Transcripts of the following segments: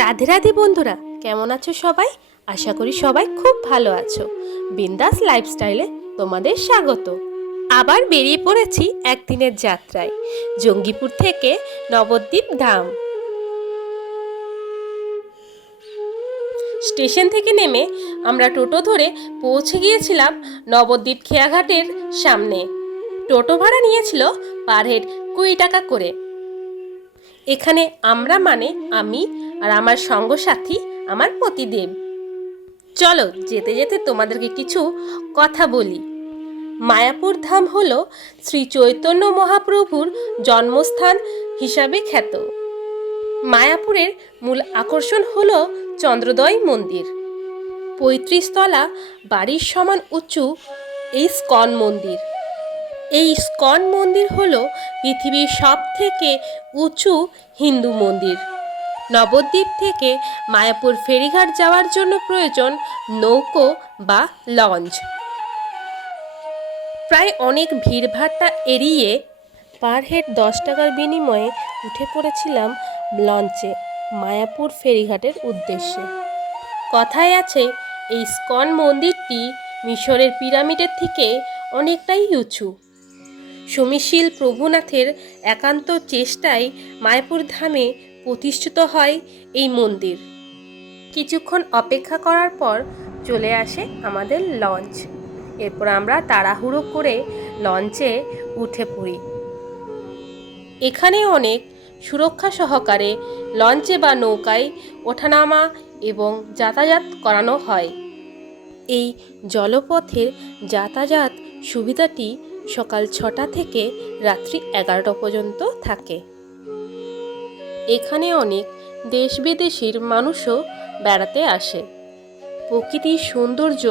রাধে রাধে বন্ধুরা, কেমন আছো সবাই? আশা করি সবাই খুব ভালো আছো। বিন্দাস লাইফস্টাইলে তোমাদের স্বাগত। আবার বেরিয়ে পড়েছি একদিনের যাত্রায়, জঙ্গিপুর থেকে নবদ্বীপ ধাম। স্টেশন থেকে নেমে আমরা টোটো ধরে পৌঁছে গিয়েছিলাম নবদ্বীপ খেয়াঘাটের সামনে। টোটো ভাড়া নিয়েছিল পার হেড কুড়ি টাকা করে। এখানে আমরা মানে আমি আর আমার সঙ্গসাথী, আমার পতিদেব। চলো, যেতে যেতে তোমাদেরকে কিছু কথা বলি। মায়াপুর ধাম হল শ্রী চৈতন্য মহাপ্রভুর জন্মস্থান হিসাবে খ্যাত। মায়াপুরের মূল আকর্ষণ হল চন্দ্রোদয় মন্দির। পঁয়ত্রিশ তলা বাড়ির সমান উঁচু এই স্কন মন্দির। এই স্কন মন্দির হল পৃথিবীর সব থেকে উঁচু হিন্দু মন্দির। নবদ্বীপ থেকে মায়াপুর ফেরিঘাট যাওয়ার জন্য প্রয়োজন নৌকো বা লঞ্চ। প্রায় অনেক ভিড়ভাট্টা এড়িয়ে পার হেড দশ টাকার বিনিময়ে উঠে পড়েছিলাম লঞ্চে, মায়াপুর ফেরিঘাটের উদ্দেশ্যে। কথায় আছে, এই স্কন মন্দিরটি মিশরের পিরামিডের থেকে অনেকটাই উঁচু। সমীশীল প্রভুনাথের একান্ত চেষ্টায় মায়াপুর ধামে প্রতিষ্ঠিত হয় এই মন্দির। কিছুক্ষণ অপেক্ষা করার পর চলে আসে আমাদের লঞ্চ। এরপর আমরা তাড়াহুড়ো করে লঞ্চে উঠে পড়ি। এখানে অনেক সুরক্ষা সহকারে লঞ্চে বা নৌকায় ওঠানামা এবং যাতায়াত করানো হয়। এই জলপথের যাতায়াত সুবিধাটি সকাল ছটা থেকে রাত্রি এগারোটা পর্যন্ত থাকে। এখানে অনেক দেশ বিদেশির মানুষও বেড়াতে আসে। প্রকৃতির সৌন্দর্য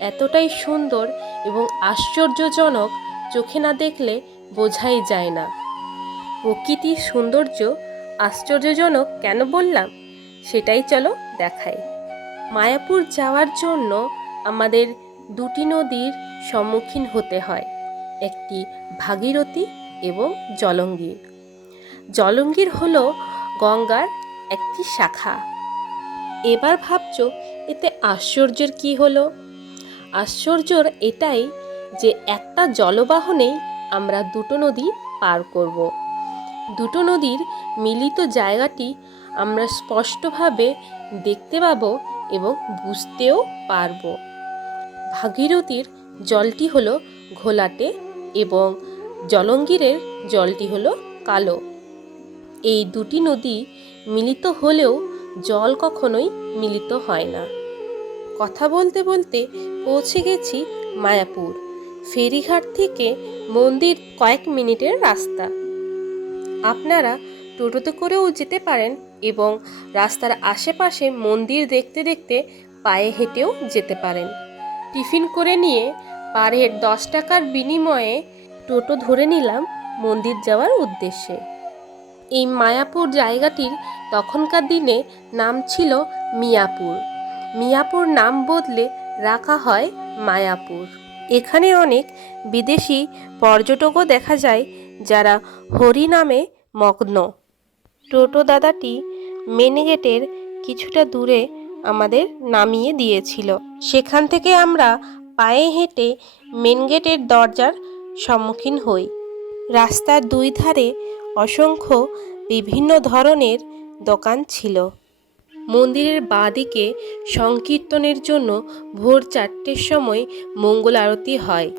এতটাই সুন্দর এবং আশ্চর্যজনক, চোখে না দেখলে বোঝাই যায় না। প্রকৃতির সৌন্দর্য আশ্চর্যজনক কেন বললাম? সেটাই চলো দেখাই। মায়াপুর যাওয়ার জন্য আমাদের দুটি নদীর সম্মুখীন হতে হয়, একটি ভাগীরথী এবং জলঙ্গির। জলঙ্গির হলো গঙ্গার একটি শাখা। এবার ভাবছ, এতে আশ্চর্যের কি হলো? আশ্চর্যর এটাই যে একটা জলবাহনেই আমরা দুটো নদী পার করব। দুটো নদীর মিলিত জায়গাটি আমরা স্পষ্টভাবে দেখতে পাবো এবং বুঝতেও পারব। ভাগীরথীর জলটি হলো ঘোলাটে এবং জলঙ্গিরের জলটি হলো কালো। এই দুটি নদী মিলিত হলেও জল কখনোই মিলিত হয় না। কথা বলতে বলতে পৌঁছে গেছি মায়াপুর। ফেরিঘাট থেকে মন্দির কয়েক মিনিটের রাস্তা। আপনারা টোটোতে করেও যেতে পারেন এবং রাস্তার আশেপাশে মন্দির দেখতে দেখতে পায়ে হেঁটেও যেতে পারেন। টিফিন করে নিয়ে পার হেড দশ টাকার বিনিময়ে টোটো ধরে নিলাম মন্দির যাওয়ার উদ্দেশ্যে। এই মায়াপুর জায়গাটির তখনকার দিনে নাম ছিল মিয়াপুর। মিয়াপুর নাম বদলে রাখা হয় মায়াপুর। এখানে অনেক বিদেশি পর্যটকও দেখা যায় যারা হরি নামে মগ্ন। টোটো দাদাটি মেন গেটের কিছুটা দূরে আমাদের নামিয়ে দিয়েছিল। সেখান থেকে আমরা পায়ে হেঁটে মেন গেটের দরজার সম্মুখীন হই। রাস্তার দুই ধারে অসংখ্য বিভিন্ন ধরনের দোকান ছিল। মন্দিরের বাঁদিকে সংকীর্তনের জন্য ভোর চারটের সময় মঙ্গল আরতি হয়।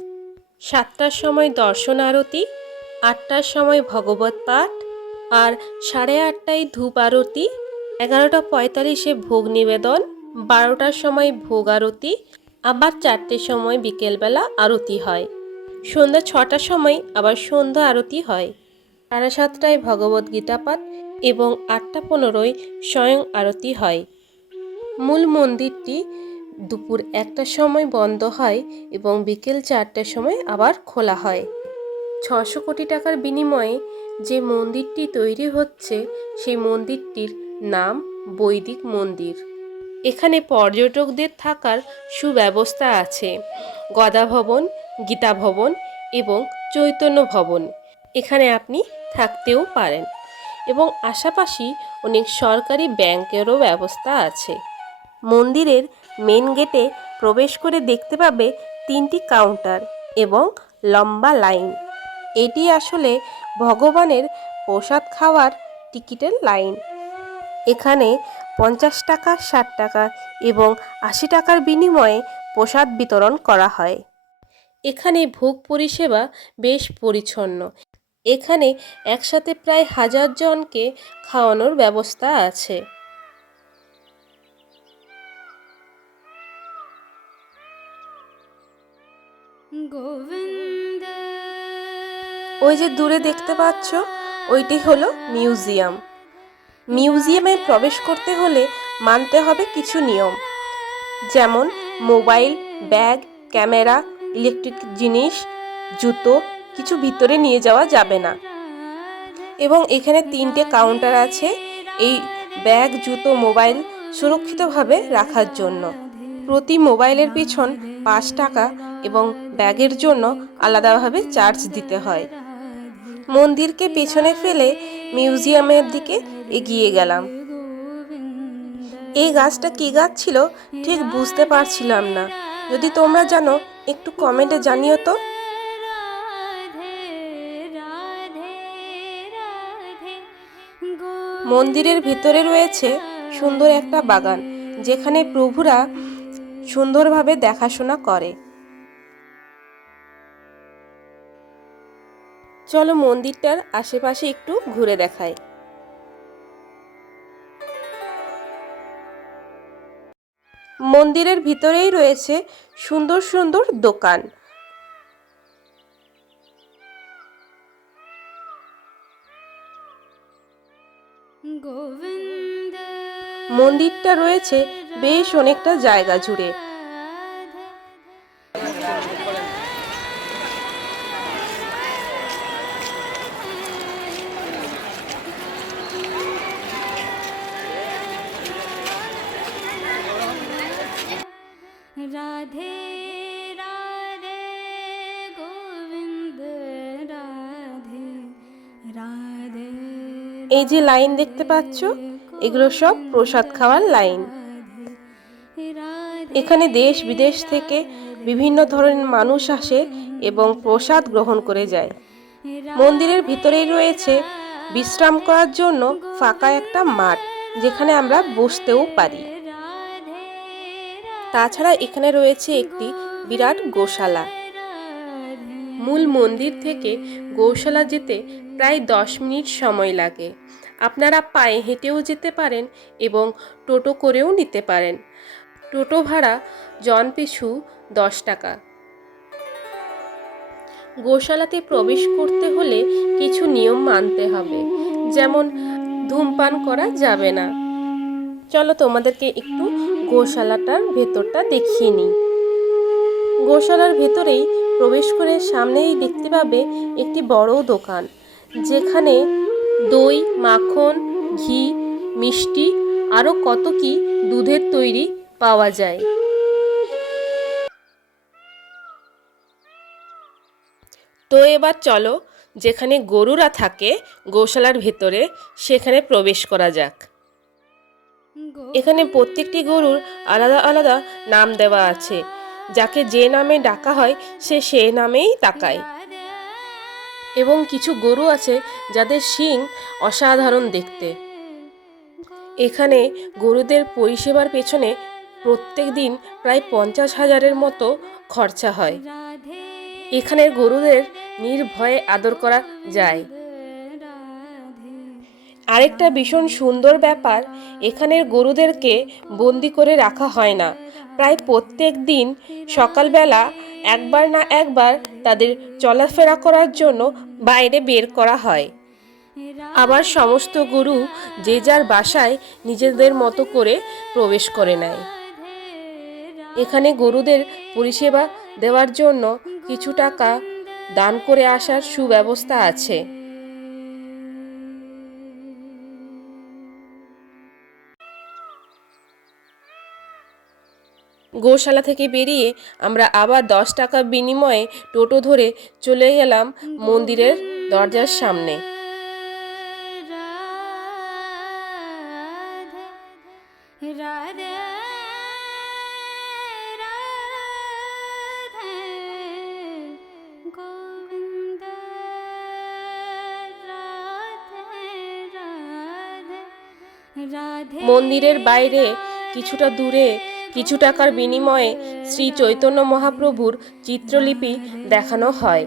সাতটার সময় দর্শন আরতি, আটটার সময় ভগবত পাঠ আর সাড়ে আটটায় ধূপ আরতি, এগারোটা পঁয়তাল্লিশে ভোগ নিবেদন, বারোটার সময় ভোগ আরতি, আবার চারটের সময় বিকেলবেলা আরতি হয়। সন্ধ্যা ছটার সময় আবার সন্ধ্যা আরতি হয়। সাড়ে সাতটায় ভগবত গীতা পাঠ এবং আটটা পনেরোয় স্বয়ং আরতি হয়। মূল মন্দিরটি দুপুর একটার সময় বন্ধ হয় এবং বিকেল চারটার সময় আবার খোলা হয়। ছশো কোটি টাকার বিনিময়ে যে মন্দিরটি তৈরি হচ্ছে, সেই মন্দিরটির নাম বৈদিক মন্দির। এখানে পর্যটকদের থাকার সুব্যবস্থা আছে। গদা ভবন গীতা ভবন এবং চৈতন্য ভবন। এখানে আপনি থাকতেও পারেন এবং আশাপাশি অনেক সরকারি ব্যাংকেরও ব্যবস্থা আছে। মন্দিরের মেন গেটে প্রবেশ করে দেখতে পাবে তিনটি কাউন্টার এবং লম্বা লাইন এটি আসলে ভগবানের প্রসাদ খাওয়ার টিকিটের লাইন এখানে পঞ্চাশ টাকা, ষাট টাকা এবং আশি টাকার বিনিময়ে প্রসাদ বিতরণ করা হয়। এখানে ভোগ পরিষেবা বেশ পরিচ্ছন্ন এখানে একসাথে প্রায় হাজার জনকে খাওয়ানোর ব্যবস্থা আছে। ওই যে দূরে দেখতে পাচ্ছ ওইটি হলো মিউজিয়াম। মিউজিয়ামে প্রবেশ করতে হলে মানতে হবে কিছু নিয়ম। যেমন মোবাইল ব্যাগ ক্যামেরা ইলেকট্রিক জিনিস জুতো কিছু ভিতরে নিয়ে যাওয়া যাবে না। এবং এখানে তিনটে কাউন্টার আছে এই ব্যাগ, জুতো, মোবাইল সুরক্ষিতভাবে রাখার জন্য। প্রতি মোবাইলের পিছন পাঁচ টাকা এবং ব্যাগের জন্য আলাদাভাবে চার্জ দিতে হয়। মন্দিরকে পেছনে ফেলে মিউজিয়ামের দিকে এগিয়ে গেলাম। এই গাছটা কী গাছ ছিল ঠিক বুঝতে পারছিলাম না। যদি তোমরা জানো, একটু কমেন্টে জানিও তো। মন্দিরের ভিতরে রয়েছে সুন্দর একটা বাগান, যেখানে প্রভুরা সুন্দরভাবে দেখাশোনা করে। চলো মন্দিরটার আশেপাশে একটু ঘুরে দেখাই। মন্দিরের ভিতরেই রয়েছে সুন্দর সুন্দর দোকান। মন্দিরটা রয়েছে বেশ অনেকটা জায়গা জুড়ে। এই যে লাইন দেখতে পাচ্ছ, এগুলো সব প্রসাদ খাওয়ার লাইন। এখানে দেশ বিদেশ থেকে বিভিন্ন ধরনের মানুষ আসে এবং প্রসাদ গ্রহণ করে যায়। মন্দিরের ভিতরেই রয়েছে বিশ্রাম করার জন্য ফাঁকা একটা মাঠ, যেখানে আমরা বসতেও পারি। তাছাড়া এখানে রয়েছে একটি বিরাট গোশালা। মূল মন্দির থেকে গৌশালা যেতে প্রায় দশ মিনিট সময় লাগে। আপনারা পায়ে হেঁটেও যেতে পারেন এবং টোটো করেও নিতে পারেন। টোটো ভাড়া জন পিছু দশ টাকা। গোশালাতে প্রবেশ করতে হলে কিছু নিয়ম মানতে হবে। যেমন, ধূমপান করা যাবে না। চলো তোমাদেরকে একটু গোশালাটার ভেতরটা দেখিয়ে নিই। গোশালার ভেতরেই প্রবেশ করে সামনেই দেখতে পাবে একটি বড় দোকান। যেখানে দই, মাখন, ঘি, মিষ্টি আরও কত কি দুধের তৈরি পাওয়া যায়। তো এবার চলো যেখানে গরুরা থাকে গোশালার ভেতরে, সেখানে প্রবেশ করা যাক। এখানে প্রত্যেকটি গরুর আলাদা আলাদা নাম দেওয়া আছে। যাকে যে নামে ডাকা হয়, সে সে নামেই তাকায়। এবং কিছু গরু আছে যাদের শিং অসাধারণ দেখতে। এখানে গরুদের পরিষেবার পেছনে প্রত্যেক দিন প্রায় পঞ্চাশ হাজারের মতো খরচা হয়। এখানের গরুদের নির্ভয়ে আদর করা যায়। আরেকটা ভীষণ সুন্দর ব্যাপার, এখানের গরুদেরকে বন্দি করে রাখা হয় না। প্রায় প্রত্যেক দিন সকালবেলা একবার না একবার তাদের চলাফেরা করার জন্য বাইরে বের করা হয়। আবার সমস্ত গুরু যে যার বাসায় নিজেদের মতো করে প্রবেশ করে নেয়। এখানে গরুদের পরিষেবা দেওয়ার জন্য কিছু টাকা দান করে আসার সুব্যবস্থা আছে। গোশালা থেকে বেরিয়ে আমরা আবার দশ টাকা বিনিময়ে টোটো ধরে চলে গেলাম মন্দিরের দরজার সামনে। মন্দিরের বাইরে কিছুটা দূরে কিছু টাকার বিনিময়ে শ্রী চৈতন্য মহাপ্রভুর চিত্রলিপি দেখানো হয়।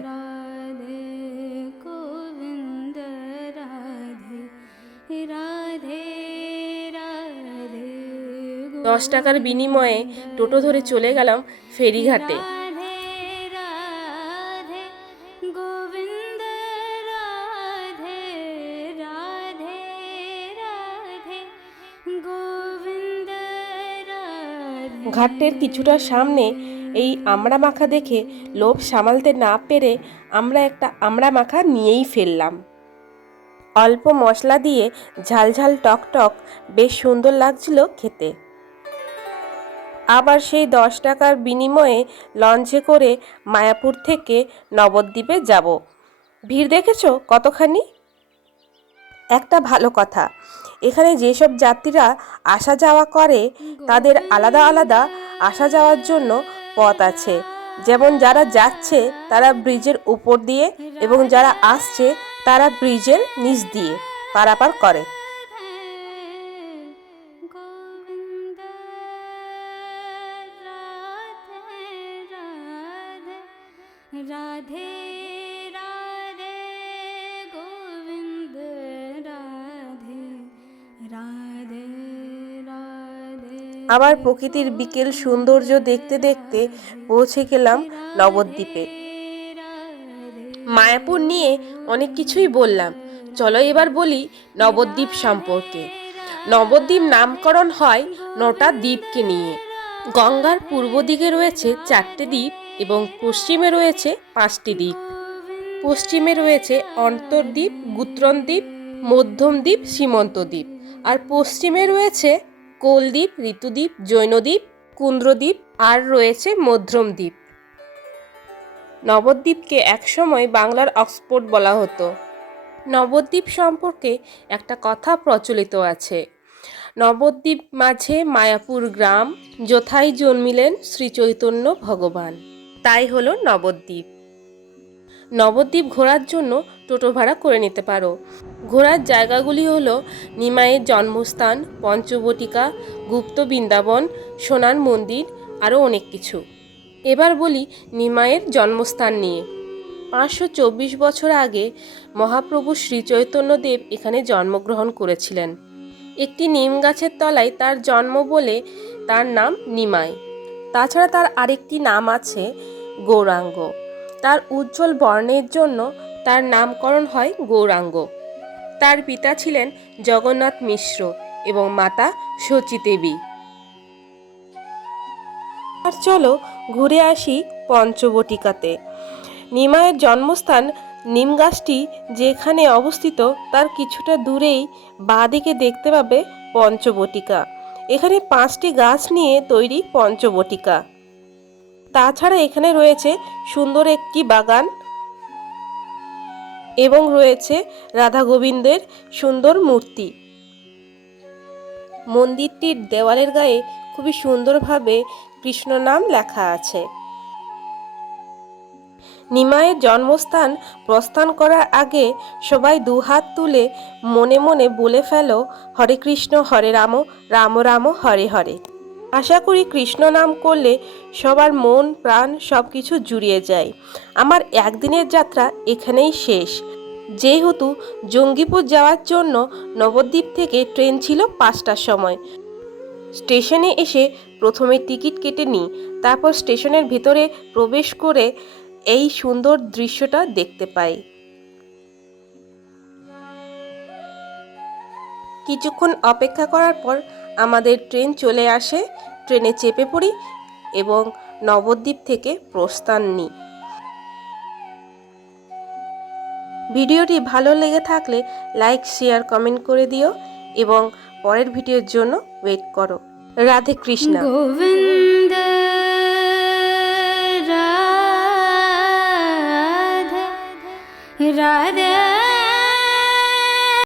দশ টাকার বিনিময়ে টোটো ধরে চলে গেলাম ফেরিঘাটে। ঘাটের কিছুটা সামনে এই আমড়া মাখা দেখে লোভ সামালতে না পেরে আমরা একটা আমড়া মাখা নিয়েই ফেললাম। অল্প মশলা দিয়ে ঝালঝাল টক টক বেশ সুন্দর লাগছিল খেতে। আবার সেই দশ টাকার বিনিময়ে লঞ্চে করে মায়াপুর থেকে নবদ্বীপে যাব। ভিড় দেখেছ কতখানি? একটা ভালো কথা এখানে যেসব যাত্রীরা আসা যাওয়া করে, তাদের আলাদা আলাদা আসা যাওয়ার জন্য পথ আছে। যেমন যারা যাচ্ছে, তারা ব্রিজের উপর দিয়ে এবং যারা আসছে, তারা ব্রিজের নিচ দিয়ে পারাপার করে। আবার প্রকৃতির বিকেল সৌন্দর্য দেখতে দেখতে পৌঁছে গেলাম নবদ্বীপে। মায়াপুর নিয়ে অনেক কিছুই বললাম। চলো এবার বলি নবদ্বীপ সম্পর্কে। নবদ্বীপ নামকরণ হয় নটা দ্বীপকে নিয়ে। গঙ্গার পূর্ব দিকে রয়েছে চারটে দ্বীপ এবং পশ্চিমে রয়েছে পাঁচটি দ্বীপ। পশ্চিমে রয়েছে অন্তর্দ্বীপ গুত্রন দ্বীপ মধ্যম দ্বীপ, সীমন্ত দ্বীপ। আর পশ্চিমে রয়েছে কোলদ্বীপ ঋতুদ্বীপ জৈনদ্বীপ কুন্দ্রদ্বীপ আর রয়েছে মধ্যম দ্বীপ নবদ্বীপকে একসময় বাংলার অক্সফোর্ড বলা হতো। নবদ্বীপ সম্পর্কে একটা কথা প্রচলিত আছে। নবদ্বীপ মাঝে মায়াপুর গ্রাম, যথাই জন্মিলেন শ্রী চৈতন্য ভগবান। তাই হলো নবদ্বীপ। নবদ্বীপ ঘোরার জন্য টোটো ভাড়া করে নিতে পারো। ঘোরার জায়গাগুলি হলো নিমাইয়ের জন্মস্থান, পঞ্চবটিকা, গুপ্ত বৃন্দাবন, সোনার মন্দির, আরও অনেক কিছু। এবার বলি নিমাইয়ের জন্মস্থান নিয়ে। পাঁচশো চব্বিশ বছর আগে মহাপ্রভু শ্রী চৈতন্যদেব এখানে জন্মগ্রহণ করেছিলেন। একটি নিম গাছের তলায় তার জন্ম বলে তার নাম নিমাই। তাছাড়া তার আরেকটি নাম আছে গৌরাঙ্গ। তার উজ্জ্বল বর্ণের জন্য তার নামকরণ হয় গৌরাঙ্গ। তার পিতা ছিলেন জগন্নাথ মিশ্র এবং মাতা শচী দেবী আর চলো ঘুরে আসি পঞ্চবটিকাতে। নিমায়ের জন্মস্থান নিম গাছটি যেখানে অবস্থিত, তার কিছুটা দূরেই বাঁদিকে দেখতে পাবে পঞ্চবটিকা। এখানে পাঁচটি গাছ নিয়ে তৈরি পঞ্চবটিকা। তাছাড়া এখানে রয়েছে সুন্দর একটি বাগান। এবং রয়েছে রাধা গোবিন্দের সুন্দর মূর্তি। মন্দিরটির দেওয়ালের গায়ে খুবই সুন্দরভাবে কৃষ্ণ নাম লেখা আছে। নিমায়ের জন্মস্থান প্রস্থান করার আগে সবাই দুহাত তুলে মনে মনে বলে ফেলো, হরে কৃষ্ণ, হরে রাম রাম রাম, হরে হরে। আশা করি কৃষ্ণ নাম করলে সবার মন, প্রাণ সব কিছু জুড়িয়ে যায়। আমার একদিনের যাত্রা এখানেই শেষ। যেহেতু জঙ্গিপুর যাওয়ার জন্য নবদ্বীপ থেকে ট্রেন ছিল পাঁচটার সময়। স্টেশনে এসে প্রথমে টিকিট কেটে নিই, তারপর স্টেশনের ভিতরে প্রবেশ করে এই সুন্দর দৃশ্যটা দেখতে পাই। কিছুক্ষণ অপেক্ষা করার পর আমাদের ট্রেন চলে আসে, ট্রেনে চেপে পড়ি এবং নবদ্বীপ থেকে প্রস্থান নিই। ভিডিওটি ভালো লেগে থাকলে লাইক, শেয়ার, কমেন্ট করে দিও এবং পরের ভিডিওর জন্য ওয়েট করো। রাধে কৃষ্ণ। গোবিন্দ, রাধে রাধে